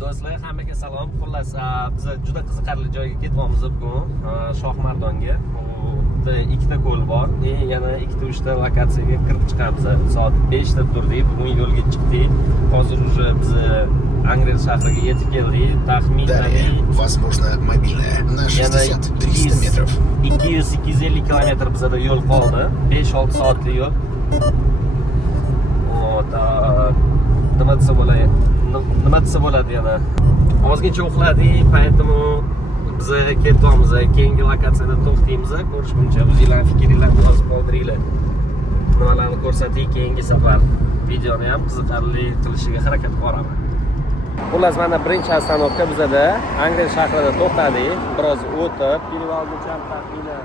Do'stlar, hammaga salom. Xullas, biz juda qiziqarli joyga ketyapmiz bugun. Shohmardonga. Bu ikkita ko'l bor. Yana ikkita uchta lokatsiyaga kirib chiqamiz. Soat 5 da turdik. Bugun yo'lga chiqdik. Hozir уже biz Angren shahriga yetib keldik. Далее, возможно, мобильная на 60-300 метров. 200-250 kilometr bizada yo'l qoldi. 5-6 soatlik yo'l. Nima desa bo'ladi yana. Ozgincha uxladik, поэтому biz ketyapmiz. Keyingi lokatsiyada to'xtaymiz. Ko'rishguncha o'zingizlarning fikringizni yozib qoldiringlar. Nimalarni ko'rsating keyingi safar. Videoni ham qiziqarli qilishiga harakat qilaman. Xullas, mana birinchi остановка bizada Angren shahrida to'xtadik. Biroz o'tib, Перевалgacha taxminan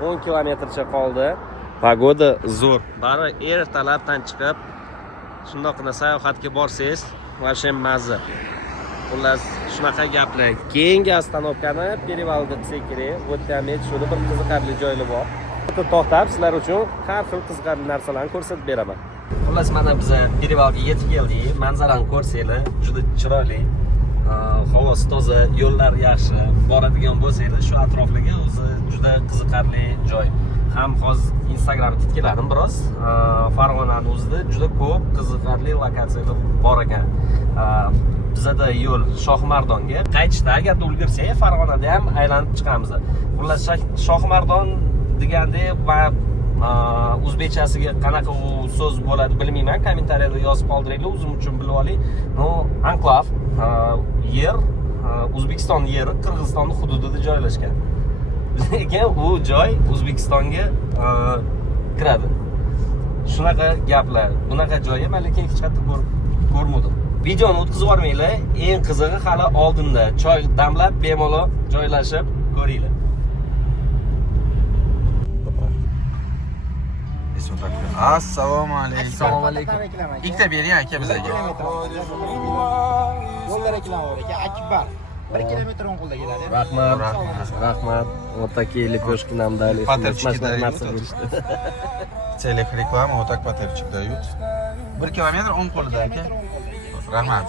10 kilometrcha qoldi. Pogoda zo'r. Bari ertalabdan chiqib shundoqqina sayohatga borsangiz, вообще mazza. Xullas, shunaqa gaplar. Keyingi остановкani Перевалga qilsak kerak. Bu yerda ham shuda bir qiziqarli joylar bor. Bitta to'xtab, sizlar uchun har xil qiziqarli narsalarni ko'rsatib beraman. Xullas, mana biz Перевалga yetib keldik. Manzarani ko'rsanglar, juda chiroyli. Havo toza, yo'llar yaxshi. Boradigan bo'lsangiz, shu atroflarga o'zi juda qiziqarli joy. Ham hozir Instagram titkiladim biroz. Farg'onani o'zida juda ko'p qiziqarli lokatsiyalar bor ekan. Bizada yo'l Shohmardonga qaytishda agarda ulgursak, Farg'onada ham aylanib chiqamiz. Xullas, Shohmardon deganda va o'zbekchasiga qanaqa u so'z bo'ladi bilmayman. Kommentariyada yozib qoldiringlar, o'zim uchun bilib oling. No, anklav yer O'zbekiston yeri Qirg'izistonning hududida joylashgan. Lekin u joy O'zbekistonga kiradi. Shunaqa gaplar. Bunaqa joyga men lekin hech qayerda ko'rmadim. Videoni o'tkazib yubormanglar. Eng qizig'i hali oldinda. Choy damlab, bemalol joylashib ko'ringlar. Assalomu alaykum. Assalomu alaykum. Ikkita bering aka bizga. Yo'llar reklama aka Akbar. 1 kilometr o'n qo'lda keladi. Rahmat. Вот такие лепешки нам дали. Патерчики дают. В целях рекламы вот так патерчик дают. 1 километр он qo'lda aka. Rahmat.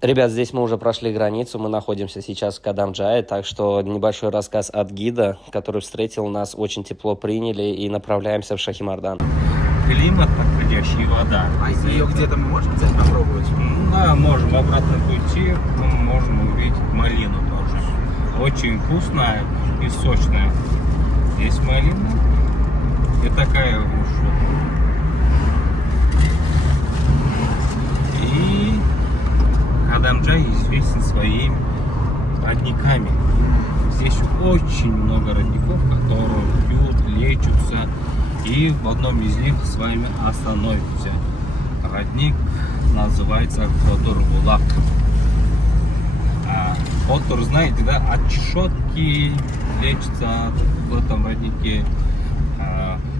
Ребят, здесь мы уже прошли границу, мы находимся сейчас в Кадамджае, так что небольшой рассказ от гида, который встретил нас, очень тепло приняли и направляемся в Шахимардан. Климат подходящий, вода. А ее где-то мы можем взять попробовать? Да, можем в обратном пути, мы можем увидеть малину тоже. Очень вкусная и сочная. Есть малина и такая уж. И Кадамджай известен своими родниками. Здесь очень много родников, которые пьют, лечатся. И в одном из них с вами остановимся. Родник называется Хотур-Булак. Хотур, знаете, да, от чешетки лечится в этом роднике.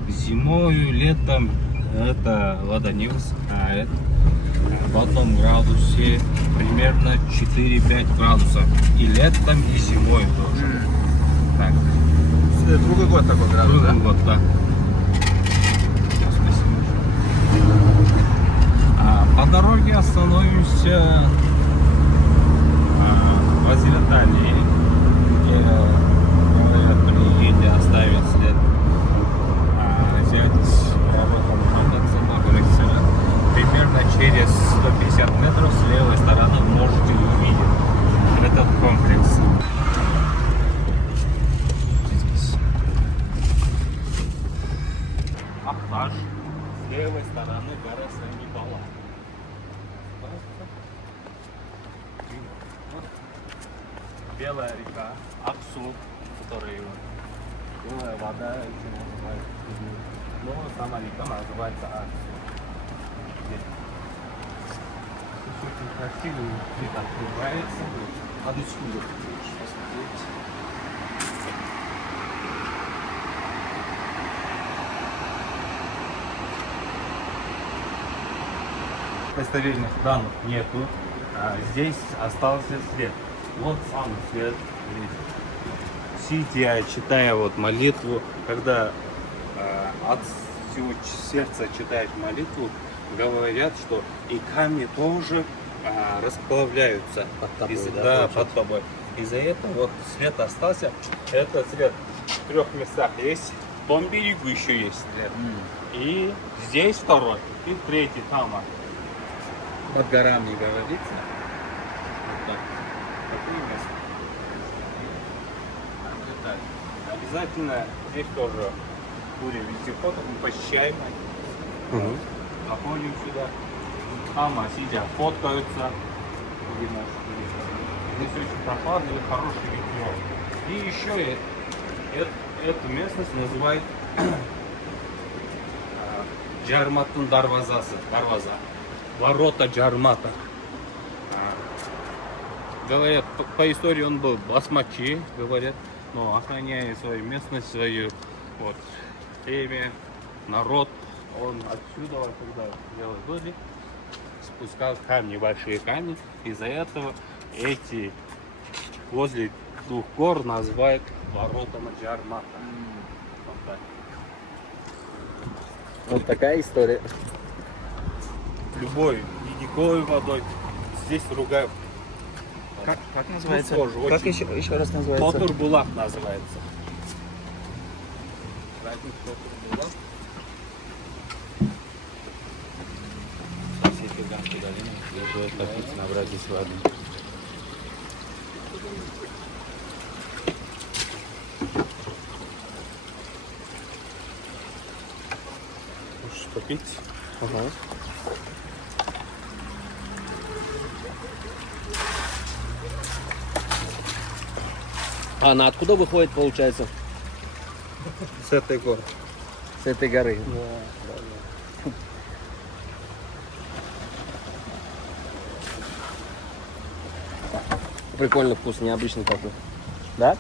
Зимою, летом эта вода не высыхает. В одном градусе примерно 4-5 градусов. И летом, и зимой тоже. Так. Другой год такой градус, да? Другой год, да. По дороге остановимся возле Италии, где говорят, приедете оставить след. Взять работу примерно через 150 метров с левой стороны можете увидеть этот комплекс. Ахтаж. С левой стороны горы Сан-Никола. Белая река, Аксу, которая белая вода, еще называется. Но сама река называется Аксу. Очень красивый вид открывается. Одну секунду. Достоверных данных нету. Здесь остался след. Вот сам след. Сидя, я читаю вот молитву, когда от всего сердца читаешь молитву, говорят, что и камни тоже расплавляются. Под тобой, Из- да, да, получается? под тобой. Из-за этого вот след остался. Это след в 3 местах есть. В том берегу еще есть след. И здесь второй. И третий там. Под горами говорится. Вот так. Такие места. Так, обязательно здесь тоже будем вести фото. Мы посещаем. Мгм. Заходим сюда. Там сидят, фоткаются. Здесь очень прохладно и хороший ветерок. И еще эту местность называют Джарматын Дарвазасы. Дарваза. Ворота Джармата. Говорят, по истории он был басмачи, говорят, но охраняя свою местность, свою вот, племя, народ, он отсюда, когда делал были, спускал камни, большие камни. Из-за этого эти возле 2 гор называют воротами Джармата. Вот так. Вот такая история. Любой ледниковой водой здесь ругают. Как называется? тоже Как очень. еще раз называется? Потур-Булак называется. Праздник Потур-Булак. Соседи Ганской долины лежат топиться на бразе с водой. Хочешь попить? Ага. А она откуда выходит, получается? С этой горы. С этой горы. Прикольно вкус, необычный такой. Да?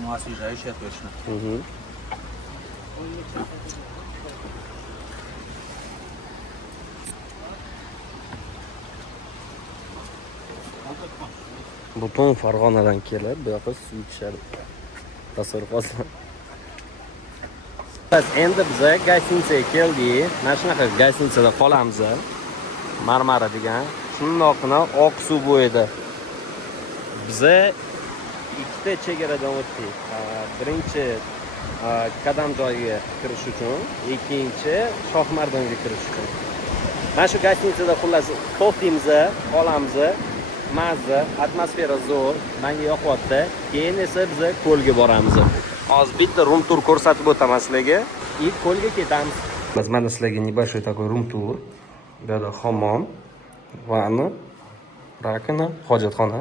Ну, освежающая точно. Угу. Butun Farg'onadan kelib, bu yoqqa suv ichishadi. Tasavvur qilsam. Biz endi biz gostinitsaga keldik. Mana shunaqa gostinitsada qolamiz. Marmara degan. Shundoqqina oq suv bo'yida. Biz ikkita chegaradan o'tdik. Birinchi Qadam joyiga kirish uchun, ikkinchi Shohmardonga kirish uchun. Mana shu gostinitsada xullas to'xtaymiz, qolamiz. Mazza, atmosfera zo'r, menga yoqyapti. Keyin esa biz ko'lga boramiz. Hozir bitta room tur ko'rsatib o'taman sizlarga. И ko'lga ketamiz. Biz mana sizlarga небольшой такой room tur. Bu yerda hammom, vanna, rakana, hojatxona.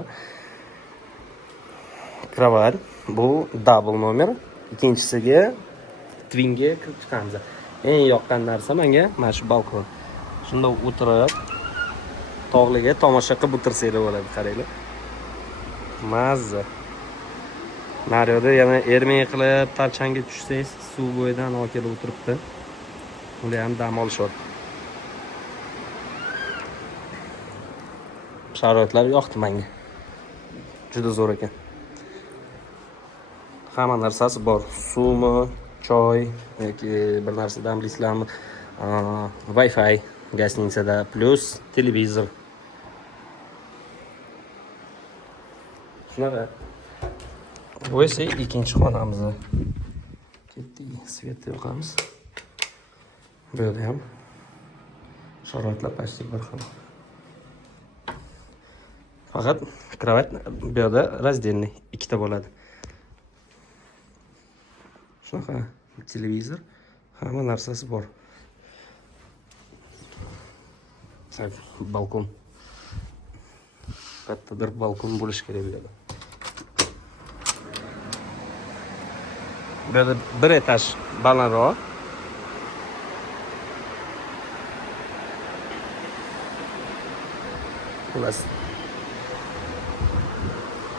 Kровать. Bu double nomer. Ikkinchisiga twinga kirib chiqamiz. Eng yoqqan narsa menga mana shu balkon. Shunda o'tirib tog'liga tomosha qilib o'tirsanglar bo'ladi, qaranglar. Mazza. Naryoqda yana ermang qilib tarchanga tushsangiz, suv bo'yidan kelib o'tiribdi. Ular ham dam olishyapti. Sharoitlar yoqdi menga. Juda zo'r ekan. Hamma narsasi bor. Suvmi, choy yoki bir narsa damliklarmi, Wi-Fi gostinitsada plus televizor. Shunaqa. Bu esa ikkinchi xonamiz. Ketdik, svet yoqamiz. Bu yerda ham sharoitlar почти bir xil. Faqat kровать bu yerda раздельный ikkita bo'ladi. Shunaqa televizor, hamma narsasi bor. Так, balkon. Katta bir balkon bo'lish kerak bu yerda. Bu yerda bir etaj balandroq. Xullas.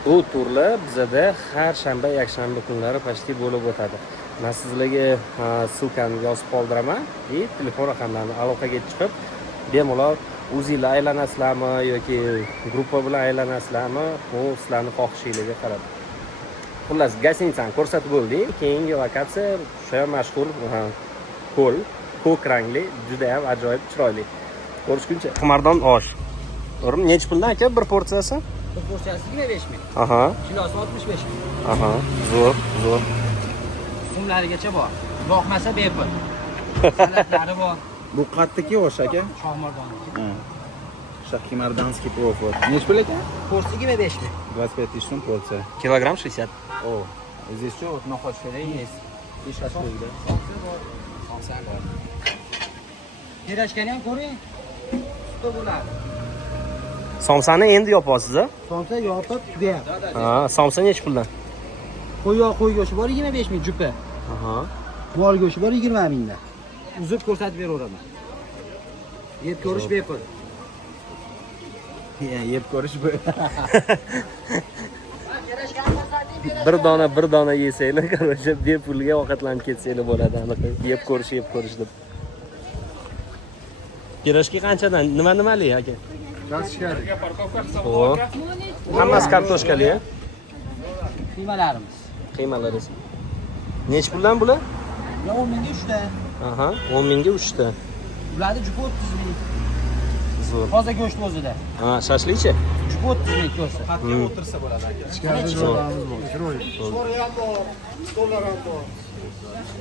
Bu turlar bizada har shanba, yakshanba kunlari почти bo'lib o'tadi. Men sizlarga ssilkani yozib qoldiraman va telefon raqamlarini aloqaga chiqib, bemalol o'zingizlar aylanasizlarmi yoki gruppa bilan aylanasizlarmi, bu sizlarning xohishingizga qarab. Xullas, gostinitsani ko'rsatib bo'ldik. Keyingi lokatsiya o'sha mashhur ko'l, ko'k rangli, juda ham ajoyib chiroyli. Ko'rishguncha. Qimardon osh. To'g'rimi? Necha puldan aka bir porsiyasi? Bir porsiyasi 25 ming. Aha. Kilosi 65 ming. Aha. Zo'r, zo'r. Qumlarigacha bor. Yoqmasa bepul. Salatlari bor. Bu qattiki osh aka. Shohmardonniki. Шахимарданский профиль. Нечто пыл ekan? Porsiya 25 ming. 25 тысяч сум порция. Kilogramm 60. О, здесь что? Вот наход есть. И шашлык, да? Pirashkani ham ko'ring. Sutda bo'ladi. Somsani endi yopasiz a? Somsa yopib tugayapti. Ha, somsa necha puldan? Qo'y go'shti bor 25 ming jupi. Aha. Mol go'shti bor 20 mingdan. Uzib ko'rsatib beraveraman. Yeb ko'rish bepul. Yeb ko'rish bu. bir dona yesanglar, короче, bepulga ovqatlanib ketsanglar bo'ladi anaqa. Yeb ko'rish deb. Pirojki qanchadan? Nimali aka? Kartoshkali. Xo'p. Hammasi kartoshkali, a? Qiymalarimiz. Qiymalaringiz. Necha puldan bular? 10 mingga 3 ta. Aha, 10 mingga 3 ta. Ularni jupi 30 ming. Zo'r. Toza go'sht o'zida. Ha, shashlikchi? Jupi 30 ming ko'rsa. Qattiq o'tirsa bo'ladi aka. Ichkarida joylarimiz bor. Chiroyli.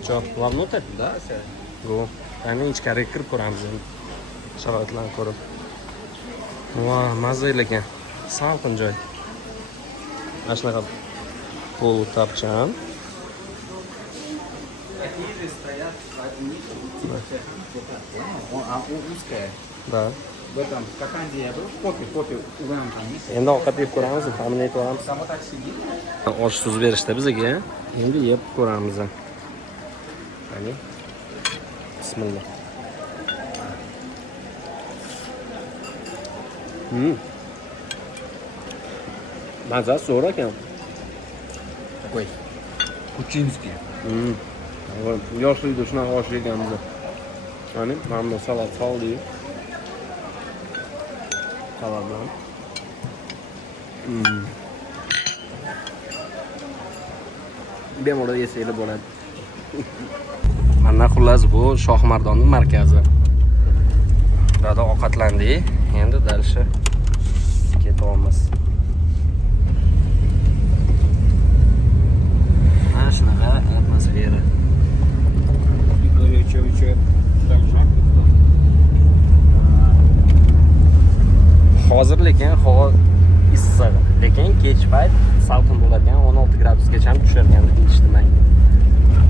Chop, vovnutr? Da, aka. Go. Qani ichkariga kirib ko'ramiz endi. Sharoitlarni ko'rib. Voh, mazza ekan. Salqin joy. Mana shunaqa pol tapchan. Узкая. Da. В этом стакане я был. Кофе угам там есть. Endi ovqat yeb ko'ramiz, ta'min etib olamiz. Само так сидит. Osh tuz berishdi bizga. Endi yeb ko'ramiz. Qani. Bismillah. Mazasi zo'r ekan. Такой. Кучинский. Yoshlikda shunaqa osh yeganmiz. Qani, mana bu salat soldik. Salat bilan. Bemalol yesanglar bo'ladi. Mana xullas bu Shohmardonning markazi. Burada ovqatlandik. Endi dalsha ketyapmiz. Mana shunaqa atmosfera. Hozir lekin havo issiq, lekin kech payt salqin bo'ladigan 16 gradusgacha ham tushadigan deyishdi menga.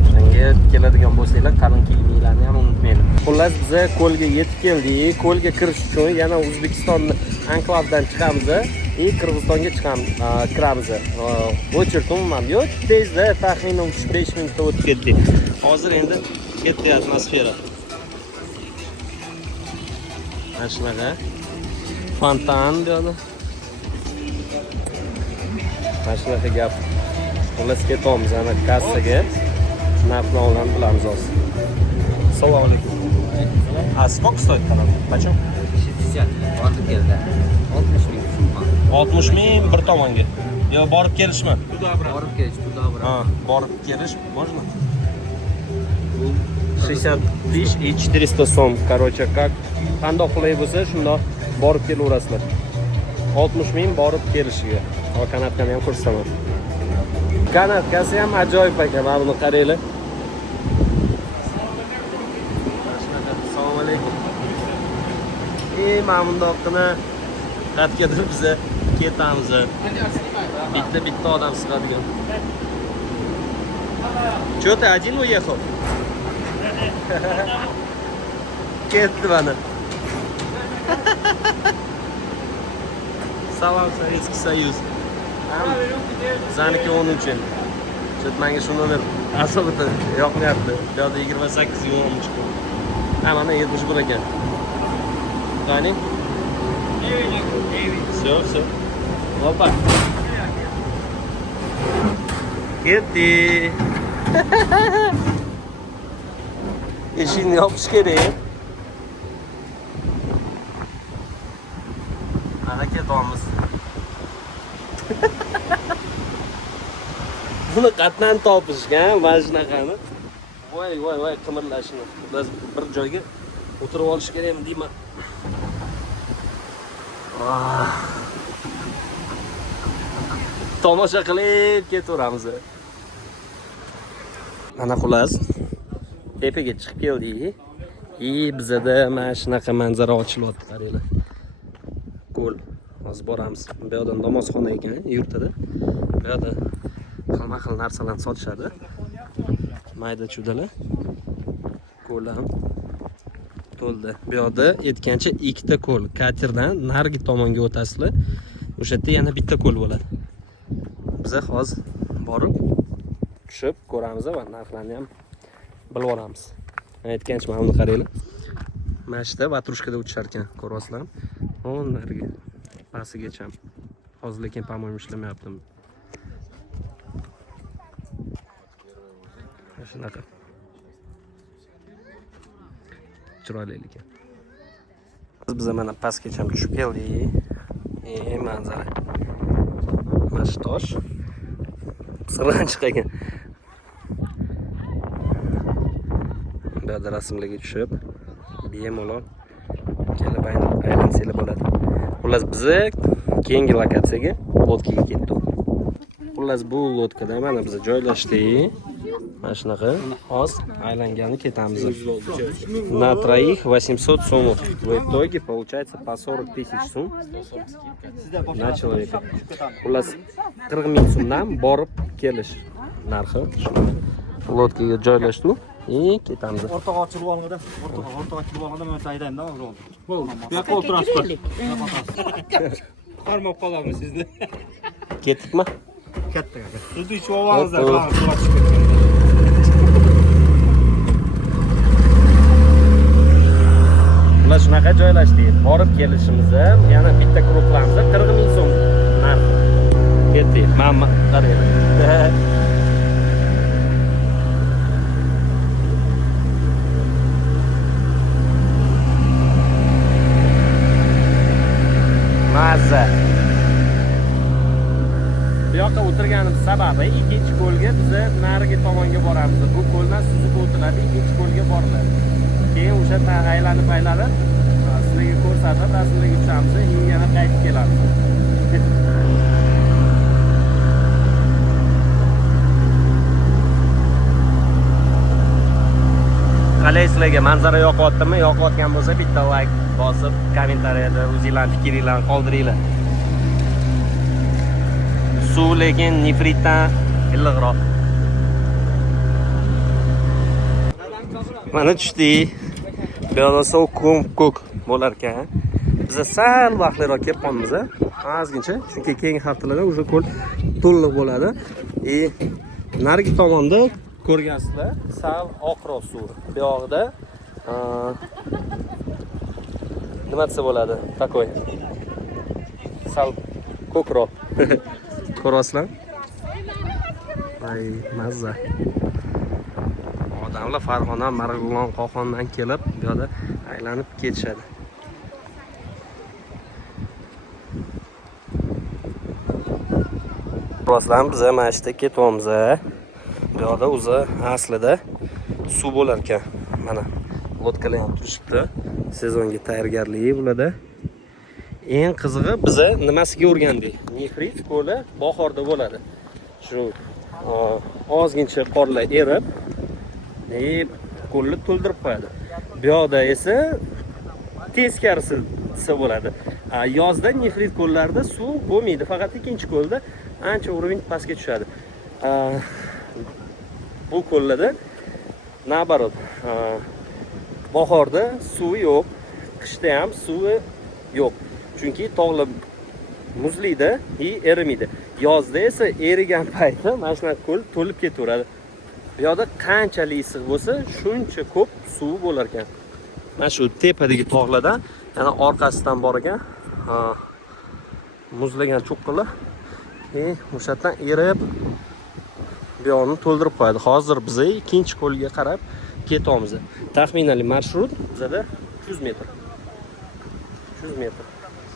Shunga keladigan bo'lsanglar, qalin kiyimlarni ham unutmanglar. Xullas biz ko'lga yetib keldik. Ko'lga kirish uchun yana O'zbekistonning anklavdan chiqamiz va Qirg'izistonga kiramiz. O'chirib umuman yo'q, tezda taxminan 3-5 minutda o'tib ketdik. Hozir endi ketdi atmosfera. Mana shunaqa fontan deydi. Mana shunaqa gap. Xullas ketamiz ana kassaga. Narxlarni bilamiz hozir. Assalomu alaykum. А сколько стоит канал? Почем? 60. Borib keldi. 60 ming so'm. 60 ming bir tomonga. Yo, borib kelishmi? Borib kelish, tudha Ha, borib kelish можно? 60 тысяч и 400 сом. Короче, как qandoq qulay bo'lsa, shundoq borib kelaverasizlar. 60 ming borib kelishiga. Va kanatkani ham ko'rsataman. Kanatkasi ham ajoyib ekan, mana buni qaranglar. Assalomu alaykum. Mana bundoqqina qatgadir biz ketamiz. Bitta odam sig'adigan. Что ты один уехал? Ketdi mana. Salom Sovetskiy Союз. Bizaniki 13. Chet menga shu nomer asobida yoqmayapti. Bu yerda 28 yo'qmish. Ha, mana 70 bo'l ekan. Qani? Все. Опа. Ketdi. Eshikni yopish kerak. Mana ketyapmiz. Buni qatnan topishgan, mana shunaqani. Voy, qimirlashni. Biz bir joyga o'tirib olish kerakmi deyman. Tomosha qilib ketaveramiz. Mana xullas tepaga chiqib keldik. Bizada mana shunaqa manzara ochilyapti, qaranglar. Ko'l. Hozir boramiz. Bu yerda namozxona ekan, yurtida. Bu yerda xilma-xil narsalarni sotishadi. Mayda chudalar. Ko'l ham to'ldi. Bu yerda aytgancha ikkita ko'l. Katerdan narigi tomonga o'tasizlar. O'sha yerda yana bitta ko'l bo'ladi. Biz hozir borib tushib ko'ramiz va narxlarni ham bilib olamiz. Aytgancha mana buni qaranglar. Mashda vatrushkada uchar ekan, ko'ryapsizlarmi? O narigi pastigacha. Hozir lekin по-моему ishlamayapti. Shunaqa. Chiroyli ekan. Biz mana pastgacha tushib keldik. Manzara. Mana tosh. Sirlanchiq ekan. Bu yerda rasmlarga tushib, bemalol kelib aylansanglar bo'ladi. Xullas biz keyingi lokatsiyaga lodkaga ketdik. Xullas bu lodkada mana biz joylashdik. Mana shunaqa hozir aylanganni ketamiz. На троих 800 сомов. В итоге получается по 40 тысяч сум на человека. Xullas 40 ming so'mdan borib kelish narxi. Lodkaga joylashdik. Ketamiz. O'rtoq ochilib olmadi. O'rtoq ochilib olmadi, men aytayinda o'g'lim. Bo'ldi. Bu yoqqa o'tirasiz. Qarmoq qolamiz sizni. Ketdikmi? Katta. Sizni ichib olmangizlar. Ular shunaqa joylashdik. Borib kelishimizni yana bitta klub qilamiz. 40 ming so'm narx. Ketdik. Mana qarang. Mazza. Bu yoqqa o'tirganimiz sababi ikkinchi ko'lga biz narigi tomonga boramiz. Bu ko'ldan suzib o'tiladi, ikkinchi ko'lga boriladi. Keyin o'sha aylanib sizlarga ko'rsatib, rasmlarga tushamiz, yana qaytib kelamiz. Qalay sizlarga manzara yoqyaptimi? Yoqayotgan bo'lsa bitta like bosib, kommentariyada o'zingizlarning fikringizni qoldiringlar. Suv lekin nefritdan illiqroq. Mana tushdik. Bu yerda suv ko'k bo'lar ekan. Biz sal vaqtliroq kelib qolamiz, ozgincha, chunki keyingi haftalarda o'sha ko'l to'liq bo'ladi. Narigi tomonda ko'rgansizlar, sal oqroq suv. Bu yoqda nima desa bo'ladi? Takoy. Sal ko'kroq. Ko'rasizlar? Ay, mazza. Odamlar Farg'ona, Marg'ilon, Qo'qondan kelib, bu yerda aylanib ketishadi. Ko'rasizlar, biz mana shu yerda ketyapmiz. Bu yerda o'zi aslida suv bo'lar ekan. Mana lodkalar ham turishibdi. Sezonga tayyorgarlik bo'ladi. Eng qizig'i biz nimasiga o'rgandik? Nefrit ko'li bahorda bo'ladi. Shu ozgincha qorlar erib, ko'lni to'ldirib qo'yadi. Bu yoqda esa teskarisi desa bo'ladi. Yozda nefrit ko'llarda suv bo'lmaydi, faqat ikkinchi ko'lda ancha уровень pastga tushadi. Bu ko'llarda nabarot. Bahorda suvi yo'q, qishda ham suvi yo'q. Chunki tog'lar muzlaydi, erimaydi. Yozda esa erigan payti mana shunaqa ko'l to'lib ketaveradi. Bu yoqda qanchalik issiq bo'lsa, shuncha ko'p suv bo'lar ekan. Mana shu tepadagi tog'lardan, yana orqasidan bor ekan, muzlagan cho'qqilar. O'sha yerdan erib bu yoqni to'ldirib qo'yadi. Hozir biz ikkinchi ko'lga qarab ketyapmiz. Taxminali marshrut bizada 300 metr. 300 metr.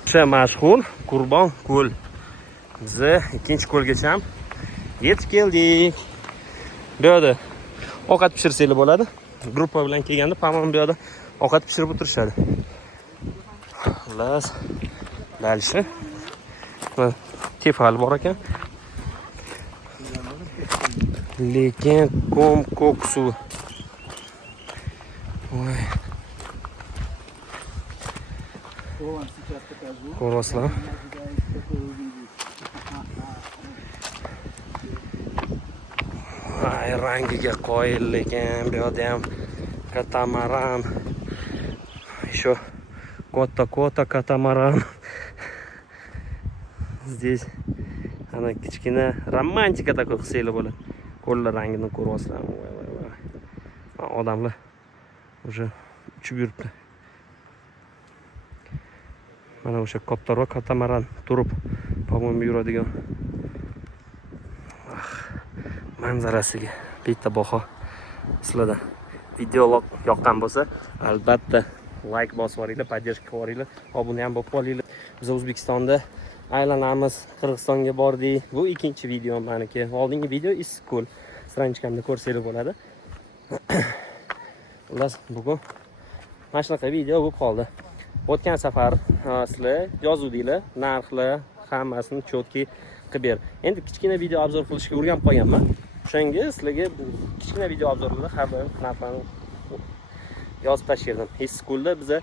O'sha mashhur Qurbon ko'l. Biz ikkinchi ko'lgacha ham yetib keldik. Bu yerda ovqat pishirsanglar bo'ladi. Gruppa bilan kelganda, po-mo'yim bu yerda ovqat pishirib o'tirishadi. Xullas, Dальше. Tefal bor ekan. Lekin ko'ksu. Voy. Ko'rasizlar. Ay, rangiga qoyil lekin bu yerda ham katamaran. Еще кота катамаран. Здесь ana kichkina romantika такой hissiylar bo'ladi. Qo'llar rangini ko'ryapsizlar. Voy. Odamlar уже uchib yuribdi. Mana o'sha kattaroq katamaran turib, по-моему, yuradigan. Manzarasiga bitta baho. Sizlarda video yoqqan bo'lsa, albatta like bosib yuboringlar, поддержка yuboringlar, obuna ham bo'lib qolinglar. Biz O'zbekistonda aylanamiz, Qirg'izistonga bordik. Bu ikkinchi video meniki. Oldingi video Issiqko'l stranchkamda ko'rsanglar bo'ladi. Xullas, bugun mana shunaqa video bo'lib qoldi. O'tgan safar sizlar yozuvdinglar, narxlar hammasini chotki qilib ber. Endi kichkina video obzor qilishga o'rganib qolganman. O'shanga sizlarga bu kichkina video obzorlarda har doim narxlarni yozib tashirdim. Issiqko'lda biza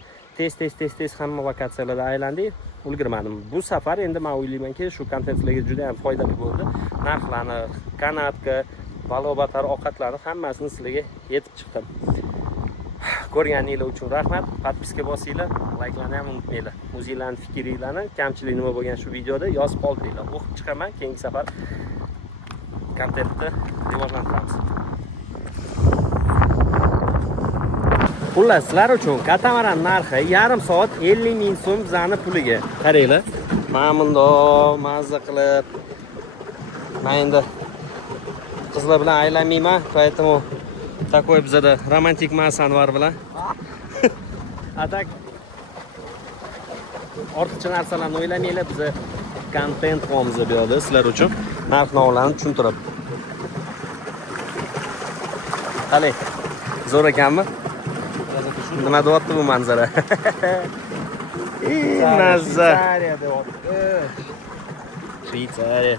tez hamma lokatsiyalarda aylandik, ulgurmadim. Bu safar endi men o'ylaymanki, shu kontentlarga juda ham foydali bo'ldi. Narxlarni, kanapka, balobatar ovqatlarni hammasini sizlarga yetib chiqdim. Ko'rganingiz uchun rahmat. Podpiska bosinglar, like'larni ham unutmanglar. O'zingizlarning fikringizni, kamchilik nima bo'lgan shu videoda yozib qoldiringlar. O'qib chiqaman, keyingi safar kontentni rivojlantiramiz. Xullas, sizlar uchun katamaran narxi yarim soat 50 ming so'm bizani puliga. Qaranglar. Mana bundoq mazza qilib. Men endi qizlar bilan aylanmayman, поэтому такой bizada romantik Anvar bilan. Atak ortiqcha narsalarni o'ylamanglar, biz kontent qilamiz bu yerda sizlar uchun. Narx-navolarni tushuntirib. Qalay, zo'r ekanmi? Nima deyapti bu manzara? Mazza. Shveysariya deyapti. Shveysariya.